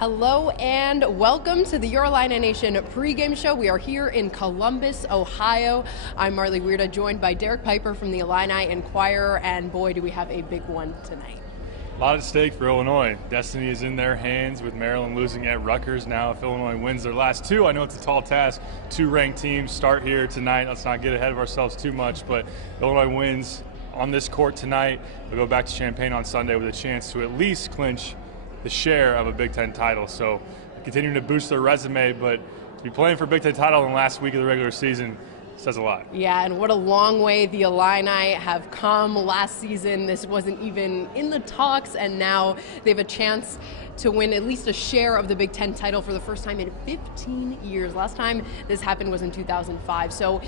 Hello and welcome to the Illini Nation pregame show. We are here in Columbus, Ohio. I'm Marlee Wierda, joined by Derek Piper from the Illini Inquirer, and boy, do we have a big one tonight. A lot at stake for Illinois. Destiny is in their hands with Maryland losing at Rutgers. Now, if Illinois wins their last two, I know it's a tall task. Two ranked teams start here tonight. Let's not get ahead of ourselves too much, but Illinois wins on this court tonight. We'll go back to Champaign on Sunday with a chance to at least clinch the share of a Big Ten title. So continuing to boost their resume, but to be playing for a Big Ten title in the last week of the regular season says a lot. Yeah, and what a long way the Illini have come. Last season, this wasn't even in the talks, and now they have a chance to win at least a share of the Big Ten title for the first time in 15 years. Last time this happened was in 2005. So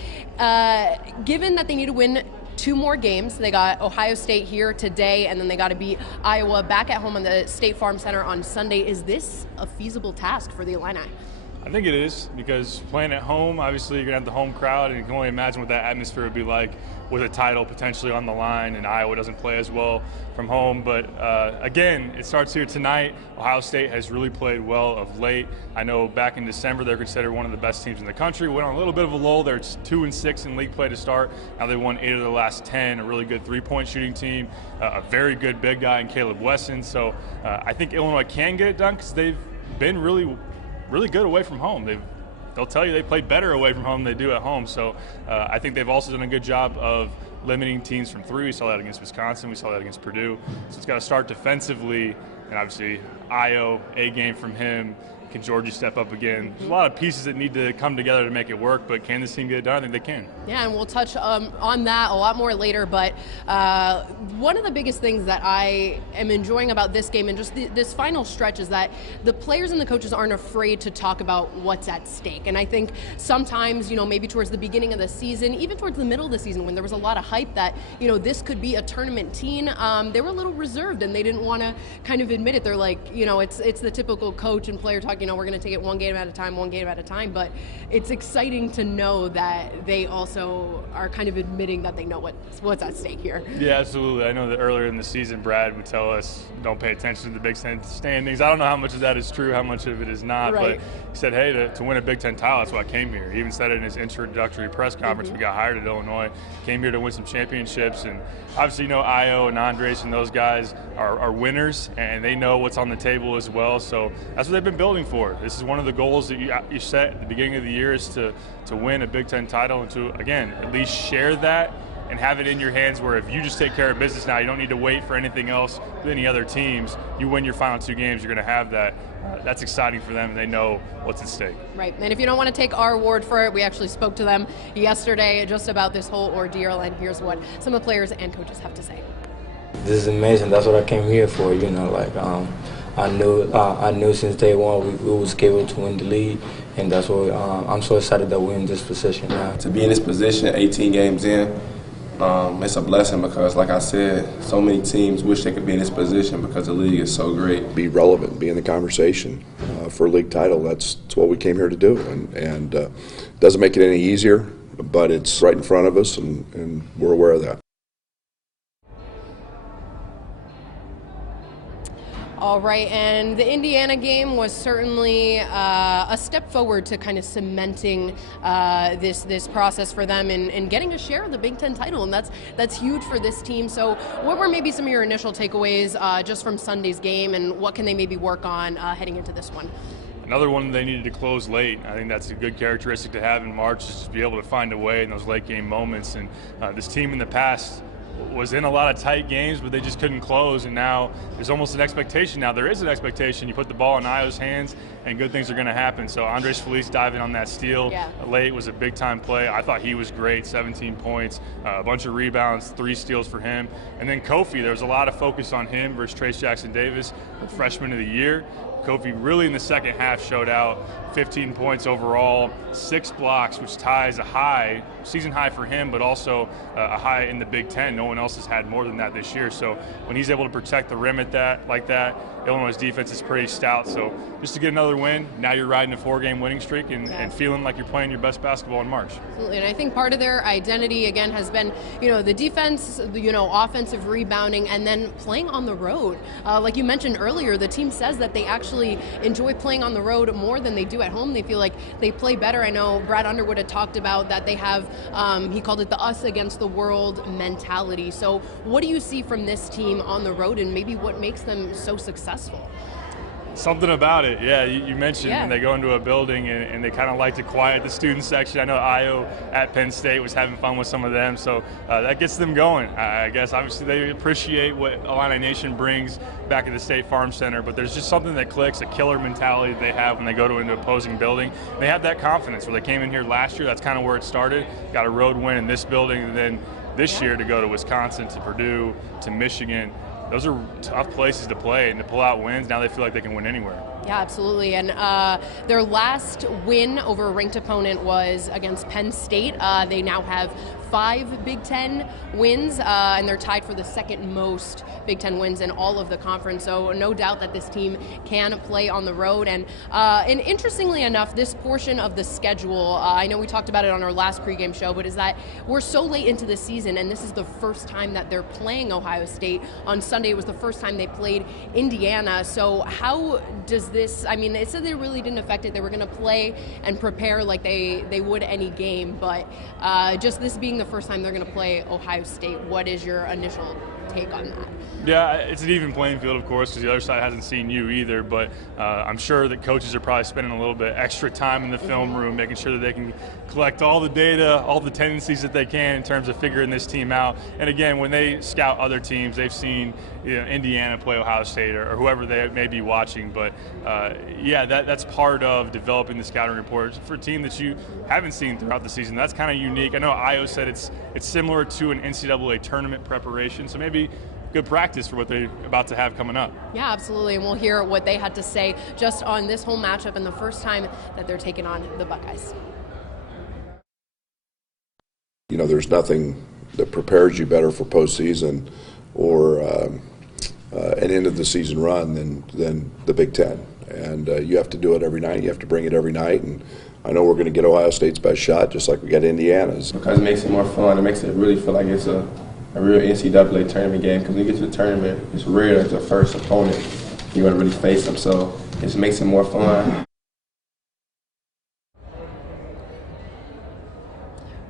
given that they need to win two more games, they got Ohio State here today, and then they got to beat Iowa back at home on the State Farm Center on Sunday. Is this a feasible task for the Illini? I think it is, because playing at home, obviously you're going to have the home crowd, and you can only imagine what that atmosphere would be like with a title potentially on the line, and Iowa doesn't play as well from home. But again, it starts here tonight. Ohio State has really played well of late. I know back in December they're considered one of the best teams in the country. Went on a little bit of a lull. They're 2-6 in league play to start. Now they won 8 of their last 10, a really good three-point shooting team, a very good big guy in Caleb Wesson. So I think Illinois can get it done because they've been really good away from home. They'll tell you they play better away from home than they do at home. So I think they've also done a good job of limiting teams from three. We saw that against Wisconsin. We saw that against Purdue. So it's got to start defensively, and obviously Io, A game from him. Can Georgie step up again? There's a lot of pieces that need to come together to make it work, but can this team get it done? I think they can. Yeah, and we'll touch on that a lot more later, but one of the biggest things that I am enjoying about this game and just this final stretch is that the players and the coaches aren't afraid to talk about what's at stake. And I think sometimes, maybe towards the beginning of the season, even towards the middle of the season when there was a lot of hype that, this could be a tournament team, they were a little reserved and they didn't want to kind of admit it. They're like, it's the typical coach and player talking, we're going to take it one game at a time, but it's exciting to know that they also are kind of admitting that they know what's at stake here. Yeah, absolutely. I know that earlier in the season, Brad would tell us, don't pay attention to the Big Ten standings. I don't know how much of that is true, how much of it is not, right. But he said, hey, to win a Big Ten title, that's why I came here. He even said it in his introductory press conference. We got hired at Illinois, came here to win some championships, and obviously, Io and Andres and those guys are winners, and they know what's on the table as well, so that's what they've been building for. This is one of the goals that you set at the beginning of the year, is to win a Big Ten title and to, again, at least share that and have it in your hands where if you just take care of business now, you don't need to wait for anything else with any other teams. You win your final two games, you're going to have that. That's exciting for them, and they know what's at stake. Right, and if you don't want to take our word for it, we actually spoke to them yesterday just about this whole ordeal, and here's what some of the players and coaches have to say. This is amazing. That's what I came here for, I knew since day one we was able to win the league, and that's what I'm so excited that we're in this position now. To be in this position 18 games in, it's a blessing because, like I said, so many teams wish they could be in this position because the league is so great. Be relevant, be in the conversation for a league title. That's what we came here to do, and doesn't make it any easier, but it's right in front of us, and we're aware of that. All right, and the Indiana game was certainly a step forward to kind of cementing this process for them and getting a share of the Big Ten title, and that's huge for this team. So what were maybe some of your initial takeaways just from Sunday's game, and what can they maybe work on heading into this one? Another one they needed to close late. I think that's a good characteristic to have in March, is to be able to find a way in those late game moments. And this team in the past was in a lot of tight games, but they just couldn't close, and now there's almost an expectation. Now there is an expectation. You put the ball in Io's hands, and good things are going to happen. So Andres Feliz diving on that steal late was a big-time play. I thought he was great, 17 points, a bunch of rebounds, 3 steals for him. And then Kofi, there was a lot of focus on him versus Trace Jackson-Davis, the freshman of the year. Kofi really in the second half showed out, 15 points overall, 6 blocks, which ties a high, season high for him, but also a high in the Big Ten. No one else has had more than that this year. So when he's able to protect the rim like that, Illinois' defense is pretty stout. So just to get another win, now you're riding a 4-game winning streak and feeling like you're playing your best basketball in March. Absolutely, and I think part of their identity, again, has been, the defense, offensive rebounding, and then playing on the road. Like you mentioned earlier, the team says that they actually enjoy playing on the road more than they do at home. They feel like they play better. I know Brad Underwood had talked about that they have, he called it the us against the world mentality. So what do you see from this team on the road, and maybe what makes them so successful? Something about it, yeah. You mentioned when they go into a building and they kind of like to quiet the student section. I know Io at Penn State was having fun with some of them, so that gets them going. I guess obviously they appreciate what Illini Nation brings back at the State Farm Center, but there's just something that clicks, a killer mentality they have when they go into an opposing building. They have that confidence where they came in here last year. That's kind of where it started. Got a road win in this building, and then this year to go to Wisconsin, to Purdue, to Michigan. Those are tough places to play, and to pull out wins, now they feel like they can win anywhere. Yeah, absolutely. And their last win over a ranked opponent was against Penn State. They now have 5 Big Ten wins, and they're tied for the second most Big Ten wins in all of the conference. So no doubt that this team can play on the road. And interestingly enough, this portion of the schedule, I know we talked about it on our last pregame show, but is that we're so late into the season, and this is the first time that they're playing Ohio State. On Sunday, it was the first time they played Indiana. So how does this, it said they really didn't affect it. They were going to play and prepare like they would any game, but just this being the first time they're going to play Ohio State, what is your initial take on that? Yeah, it's an even playing field, of course, because the other side hasn't seen you either, but I'm sure that coaches are probably spending a little bit extra time in the film room, making sure that they can collect all the data, all the tendencies that they can in terms of figuring this team out. And again, when they scout other teams, they've seen Indiana play Ohio State or whoever they may be watching, but that's part of developing the scouting report for a team that you haven't seen throughout the season. That's kind of unique. I know Io said it's similar to an NCAA tournament preparation, so maybe good practice for what they're about to have coming up. Yeah, absolutely, and we'll hear what they had to say just on this whole matchup and the first time that they're taking on the Buckeyes. There's nothing that prepares you better for postseason or an end of the season run than the Big Ten, and you have to do it every night. You have to bring it every night, and I know we're going to get Ohio State's best shot, just like we got Indiana's. Because it makes it more fun. It makes it really feel like it's a real NCAA tournament game, because when you get to the tournament, it's rare that the first opponent you're going to really face them, so it just makes it more fun.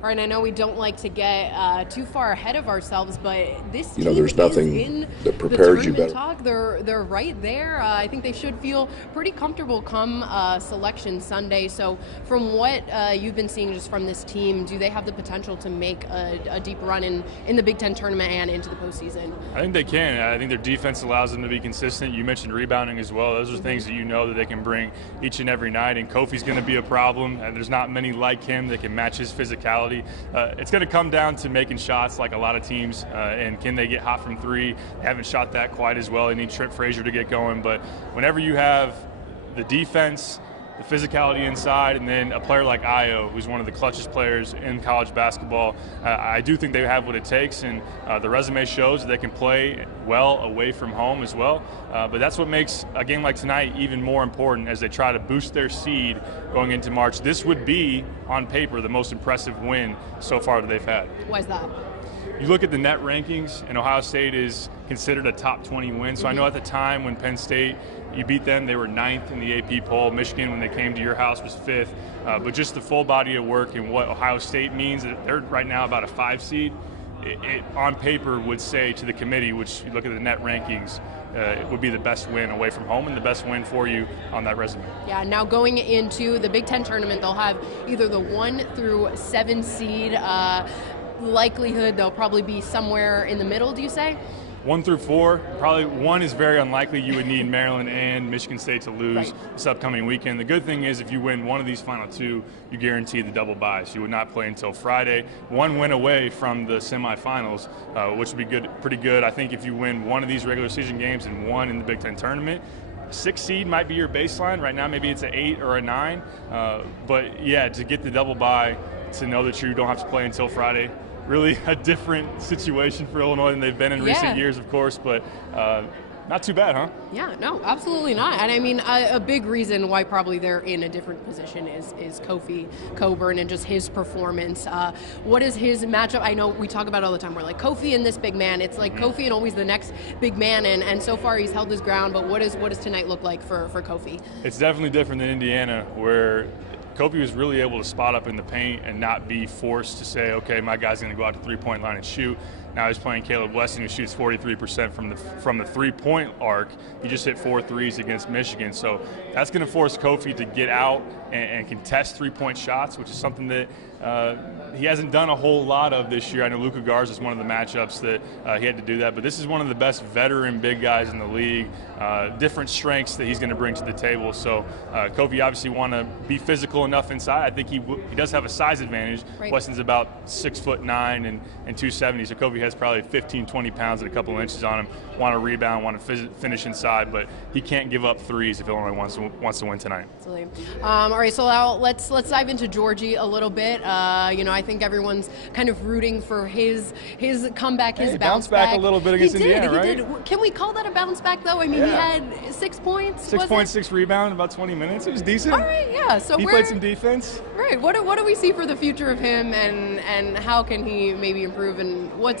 All right, I know we don't like to get too far ahead of ourselves, but this team there's nothing is in that prepares you better. Talk. They're right there. I think they should feel pretty comfortable come Selection Sunday. So from what you've been seeing just from this team, do they have the potential to make a deep run in the Big Ten tournament and into the postseason? I think they can. I think their defense allows them to be consistent. You mentioned rebounding as well. Those are things that that they can bring each and every night, and Kofi's going to be a problem, and there's not many like him that can match his physicality. It's going to come down to making shots like a lot of teams, and can they get hot from three? They haven't shot that quite as well. They need Trip Frazier to get going, but whenever you have the defense, the physicality inside, and then a player like Io, who's one of the clutchest players in college basketball, I do think they have what it takes, and the resume shows that they can play well away from home as well. But that's what makes a game like tonight even more important as they try to boost their seed going into March. This would be, on paper, the most impressive win so far that they've had. Why is that? You look at the net rankings, and Ohio State is considered a top 20 win. So I know at the time when Penn State, you beat them, they were 9th in the AP poll. Michigan, when they came to your house, was 5th. But just the full body of work and what Ohio State means, they're right now about a 5 seed. It on paper would say to the committee, which you look at the net rankings, it would be the best win away from home and the best win for you on that resume. Yeah, now going into the Big Ten tournament, they'll have either the 1 through 7 seed. Likelihood they'll probably be somewhere in the middle, do you say? 1 through 4, probably 1 is very unlikely. You would need Maryland and Michigan State to lose this upcoming weekend. The good thing is if you win one of these final 2, you guarantee the double bye. So you would not play until Friday. 1 win away from the semifinals, which would be pretty good. I think if you win one of these regular season games and 1 in the Big Ten tournament, 6 seed might be your baseline. Right now maybe it's an 8 or a 9. But yeah, to get the double bye, to know that you don't have to play until Friday, really a different situation for Illinois than they've been in recent years, of course, but Not too bad, huh? Yeah, no, absolutely not. And I mean, a big reason why probably they're in a different position is Kofi Cockburn and just his performance. What is his matchup? I know we talk about it all the time. We're like, Kofi and this big man. It's like Kofi and always the next big man, and so far he's held his ground, but what does tonight look like for Kofi? It's definitely different than Indiana, where Kofi was really able to spot up in the paint and not be forced to say, okay, my guy's going to go out to three-point line and shoot. Now he's playing Caleb Weston, who shoots 43% from the three-point arc. He just hit 4 threes against Michigan. So that's going to force Kofi to get out and contest three-point shots, which is something that he hasn't done a whole lot of this year. I know Luka Garza is one of the matchups that he had to do that, but this is one of the best veteran big guys in the league. Different strengths that he's going to bring to the table. So Kofi obviously want to be physical enough inside. I think he does have a size advantage. Right. Weston's about 6'9" and 270, so Kofi has probably 15, 20 pounds and a couple inches on him. Want to rebound, want to finish inside, but he can't give up threes if Illinois wants to win tonight. Absolutely. All right, so now let's dive into Georgie a little bit. I think everyone's kind of rooting for his comeback, his bounce back a little bit against Indiana, right? He did. Can we call that a bounce back, though? I mean, He had 6 points. 6 points, 6 rebounds, about 20 minutes. It was decent. All right, yeah. So he played some defense. Right. What do we see for the future of him, and how can he maybe improve, and what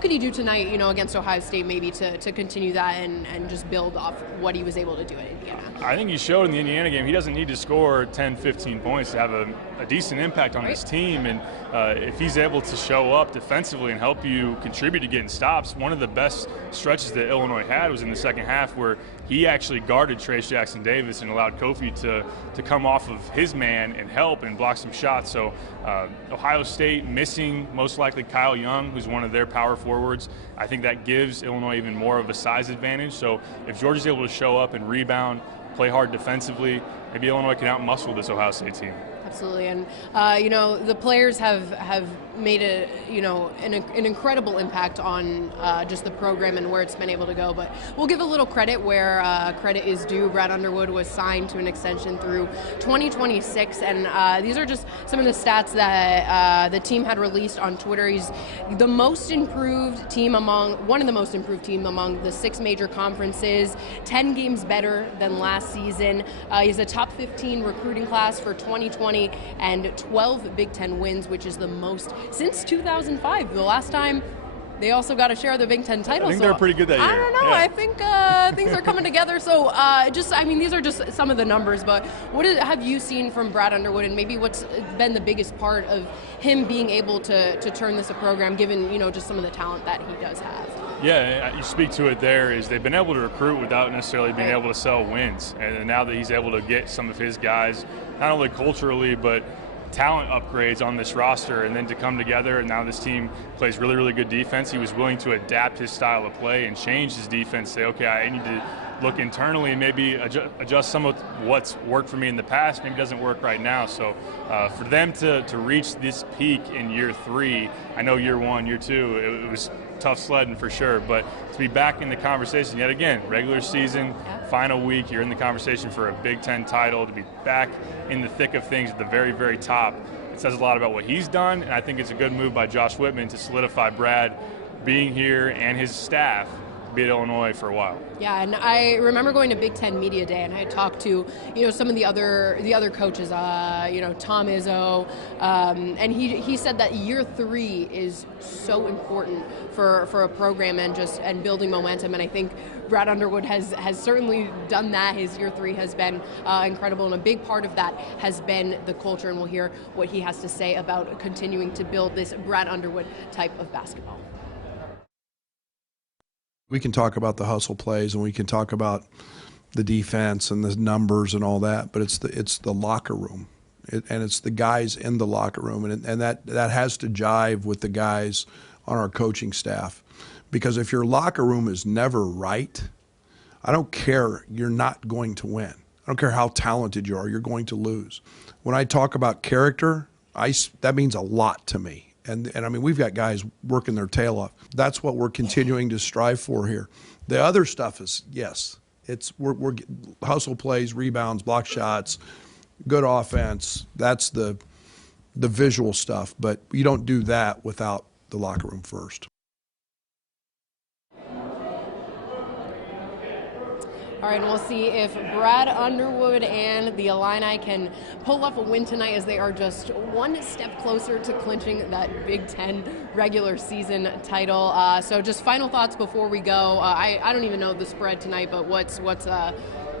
could he do tonight, against Ohio State, maybe to continue that and just build off what he was able to do at Indiana? I think he showed in the Indiana game he doesn't need to score 10, 15 points to have a decent impact on his team, and if he's able to show up defensively and help you contribute to getting stops, one of the best stretches that Illinois had was in the second half where he actually guarded Trayce Jackson-Davis and allowed Kofi to come off of his man and help and block some shots. So Ohio State missing most likely Kyle Young, who's one of their power forwards. I think that gives Illinois even more of a size advantage. So if Georgia's able to show up and rebound, play hard defensively, maybe Illinois can outmuscle this Ohio State team. Absolutely, and the players have made an incredible impact on just the program and where it's been able to go. But we'll give a little credit where credit is due. Brad Underwood was signed to an extension through 2026, and these are just some of the stats that the team had released on Twitter. He's the most improved team one of the most improved team among the 6 major conferences. 10 games better than last season. He's a top 15 recruiting class for 2020. And 12 Big Ten wins, which is the most since 2005. The last time they also got a share of the Big Ten title. I think they're pretty good that year. I don't know. Yeah. I think things are coming together. So these are just some of the numbers. But what have you seen from Brad Underwood, and maybe what's been the biggest part of him being able to turn this a program, given just some of the talent that he does have? Yeah, you speak to it there, is they've been able to recruit without necessarily being able to sell wins. And now that he's able to get some of his guys, not only culturally, but talent upgrades on this roster, and then to come together, and now this team plays really, really good defense. He was willing to adapt his style of play and change his defense, say, okay, I need to look internally and maybe adjust some of what's worked for me in the past, maybe doesn't work right now. So for them to reach this peak in year 3, I know year 1, year 2, it was tough sledding for sure, but to be back in the conversation yet again, regular season, final week, you're in the conversation for a Big Ten title, to be back in the thick of things at the very, very top, it says a lot about what he's done, and I think it's a good move by Josh Whitman to solidify Brad being here and his staff be at Illinois for a while. Yeah, and I remember going to Big Ten Media Day, and I talked to some of the other coaches, Tom Izzo, and he said that year 3 is so important for a program and building momentum, and I think Brad Underwood has certainly done that. His year 3 has been incredible, and a big part of that has been the culture, and we'll hear what he has to say about continuing to build this Brad Underwood type of basketball. We can talk about the hustle plays and we can talk about the defense and the numbers and all that, but it's the locker room, and it's the guys in the locker room, and that has to jive with the guys on our coaching staff, because if your locker room is never right, I don't care, you're not going to win. I don't care how talented you are, you're going to lose. When I talk about character, that means a lot to me. And I mean, we've got guys working their tail off. That's what we're continuing to strive for here. The other stuff is, yes, we're hustle plays, rebounds, block shots, good offense. That's the visual stuff, but you don't do that without the locker room first. All right, and we'll see if Brad Underwood and the Illini can pull off a win tonight, as they are just one step closer to clinching that Big Ten regular season title. So just final thoughts before we go. I don't even know the spread tonight, but what's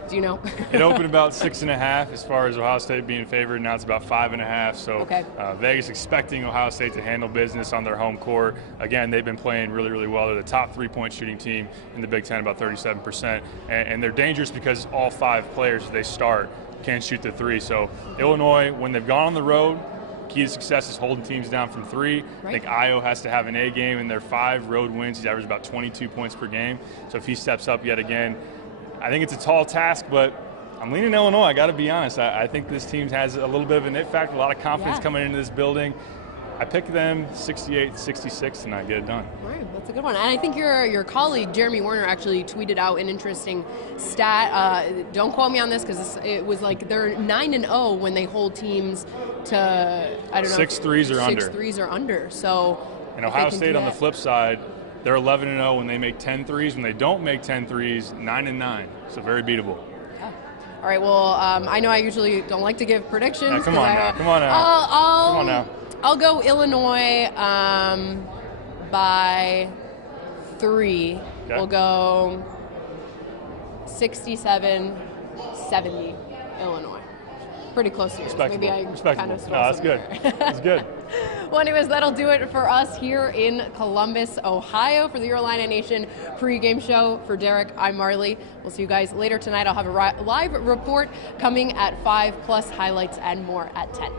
do you know? It opened about 6.5 as far as Ohio State being favored. Now it's about 5.5. So okay. Vegas expecting Ohio State to handle business on their home court. Again, they've been playing really, really well. They're the top 3-point shooting team in the Big Ten, about 37%. And they're dangerous because all 5 players they start can shoot the 3. So Illinois, when they've gone on the road, key to success is holding teams down from 3. Right. I think Io has to have an A game in their 5 road wins. He's averaged about 22 points per game. So if he steps up yet again, I think it's a tall task, but I'm leaning Illinois. I got to be honest. I think this team has a little bit of an it factor, a lot of confidence coming into this building. I picked them 68-66 tonight, get it done. All right, that's a good one. And I think your colleague, Jeremy Werner, actually tweeted out an interesting stat. Don't quote me on this, because it was like they're 9-0 when they hold teams to, I don't know. 6 threes or under. 6 threes or under. So, and Ohio State on the flip side, they're 11-0 when they make 10 threes. When they don't make 10 threes, 9-9. So very beatable. Yeah. All right, well, I know I usually don't like to give predictions. Yeah, come on now. Come on now. I'll go Illinois by 3. Okay. We'll go 67-70 Illinois. Pretty close to yours. Maybe I kind of stole that's good. That's good. Well, anyways, that'll do it for us here in Columbus, Ohio, for the Illini Nation pregame show. For Derek, I'm Marlee. We'll see you guys later tonight. I'll have a live report coming at 5, plus highlights and more at 10.